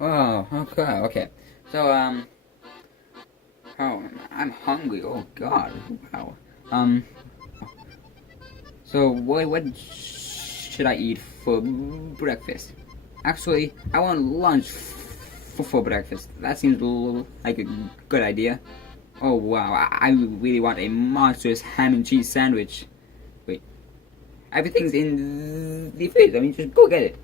Oh, okay. So, oh, I'm hungry. Oh God, wow. Um, so what should I eat for breakfast? Actually, I want lunch for breakfast. That seems like a good idea. Oh wow, I really want a monstrous ham and cheese sandwich. Wait, everything's in the fridge. I mean, just go get it.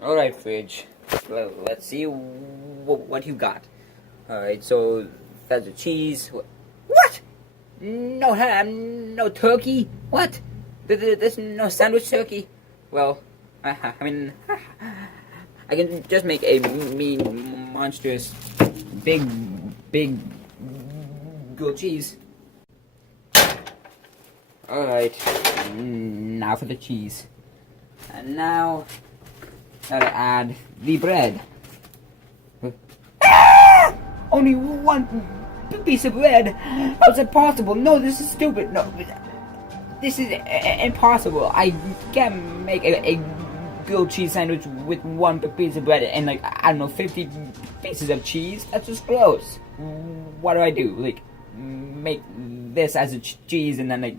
Alright, fridge. Well, let's see what you got. Alright, so that's the cheese. What? No ham, no turkey? What? There's no sandwich turkey? Well, I mean, I can just make a mean, monstrous, big grilled cheese. Alright, now for the cheese. And now, gotta add the bread. Ah! Only one piece of bread? How's it possible? No, this is stupid. No, this is impossible. I can't make a grilled cheese sandwich with one piece of bread and like, I don't know, 50 pieces of cheese. That's just gross. What do? Like, make this as a cheese and then like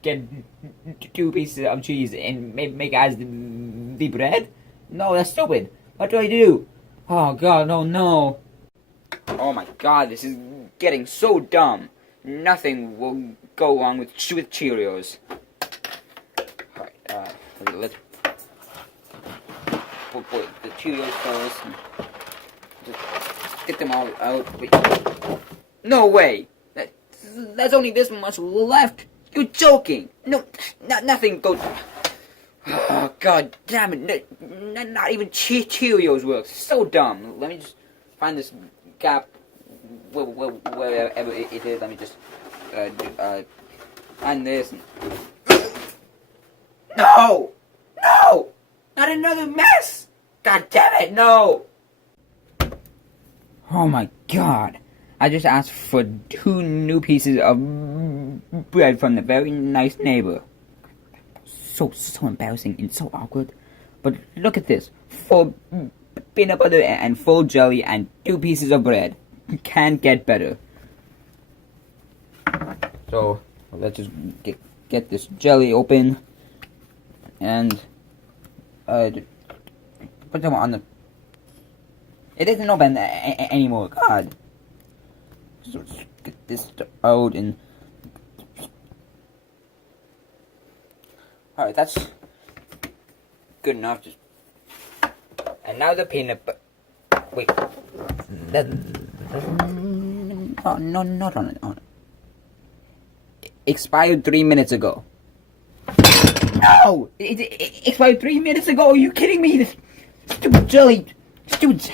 get 2 pieces of cheese and make as the bread? No, that's stupid. What do I do? Oh God, no. Oh my God, this is getting so dumb. Nothing will go wrong with Cheerios. Alright, let's put the Cheerios first. Just get them all out. Wait. No way! There's only this much left. You're joking. No, nothing goes. Oh God damn it! Not even Cheerios works. So dumb. Let me just find this gap wherever it is. Let me just find this. No, not another mess. God damn it! No. Oh my God! I just asked for 2 new pieces of bread from the very nice neighbor. So embarrassing and so awkward. But look at this. 4 peanut butter and full jelly and 2 pieces of bread. Can't get better. So let's just get this jelly open and put them on the. It isn't open anymore. God. So let's get this out and. Alright, that's good enough. Just and now the peanut butter. Wait, no, not on it. Expired 3 minutes ago. No, it expired 3 minutes ago. Are you kidding me? This stupid jelly, stupid.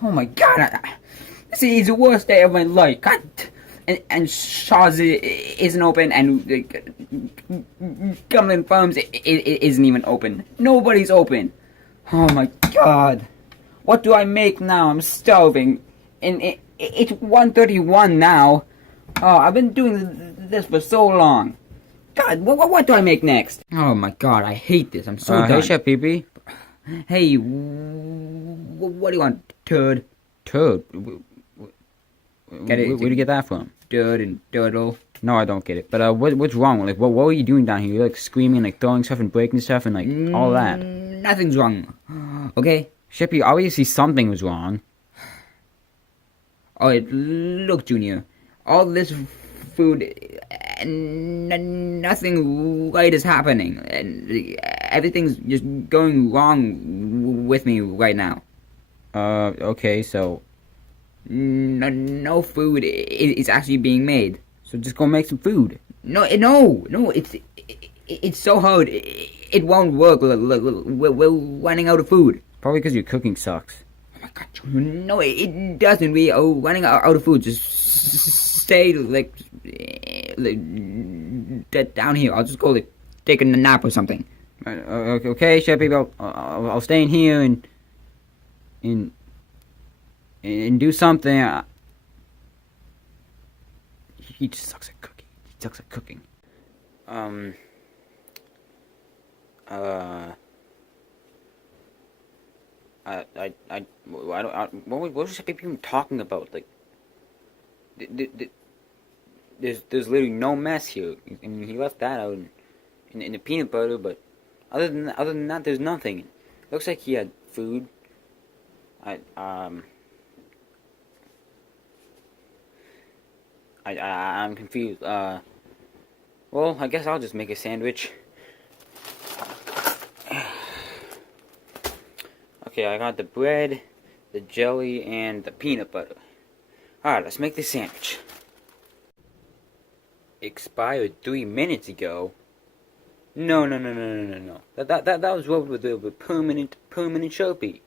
Oh my God, this is the worst day of my life. God. And Shaw's isn't open, and Cumberland Farms isn't even open. Nobody's open. Oh my God. What do I make now? I'm starving. And it's 1:31 now. Oh, I've been doing this for so long. God, what do I make next? Oh my God, I hate this. I'm so done. Hey, Chef Pee-Pee. Hey, what do you want, turd? Turd? Get it? Where'd you get that from? Dirt and dirtle. No, I don't get it. But what's wrong? Like, what were you doing down here? You're like screaming, like throwing stuff and breaking stuff and like all that. Nothing's wrong. Okay, Shippy, obviously something was wrong. Oh, look, Junior. All this food and nothing right is happening, and everything's just going wrong with me right now. Okay, so. No food is actually being made. So just go make some food. No, it's so hard. It won't work. We're running out of food. Probably because your cooking sucks. Oh my God, no, it doesn't. We are running out of food. Just stay like down here. I'll just go take a nap or something. Okay, Chef Baby, I'll stay in here and do something. He just sucks at cooking. He sucks at cooking. what was people even talking about? Like, there's literally no mess here. I mean, he left that out in the peanut butter, but other than that, there's nothing. Looks like he had food. I'm confused. Well, I guess I'll just make a sandwich. Okay, I got the bread, the jelly, and the peanut butter. Alright, let's make the sandwich. Expired 3 minutes ago? No. That was rubbed with a permanent Sharpie.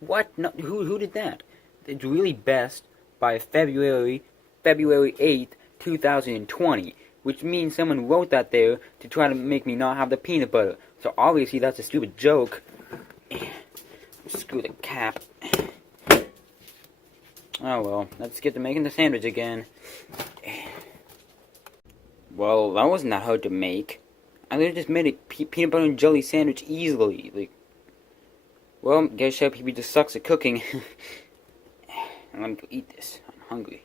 What? No, who did that? It's really best by February 8th, 2020, which means someone wrote that there to try to make me not have the peanut butter. So obviously that's a stupid joke. Screw the cap. Oh well, let's get to making the sandwich again. Well, that wasn't that hard to make. I literally just made a peanut butter and jelly sandwich easily. Like, well, guess Chef PB just sucks at cooking. I'm gonna go eat this. I'm hungry.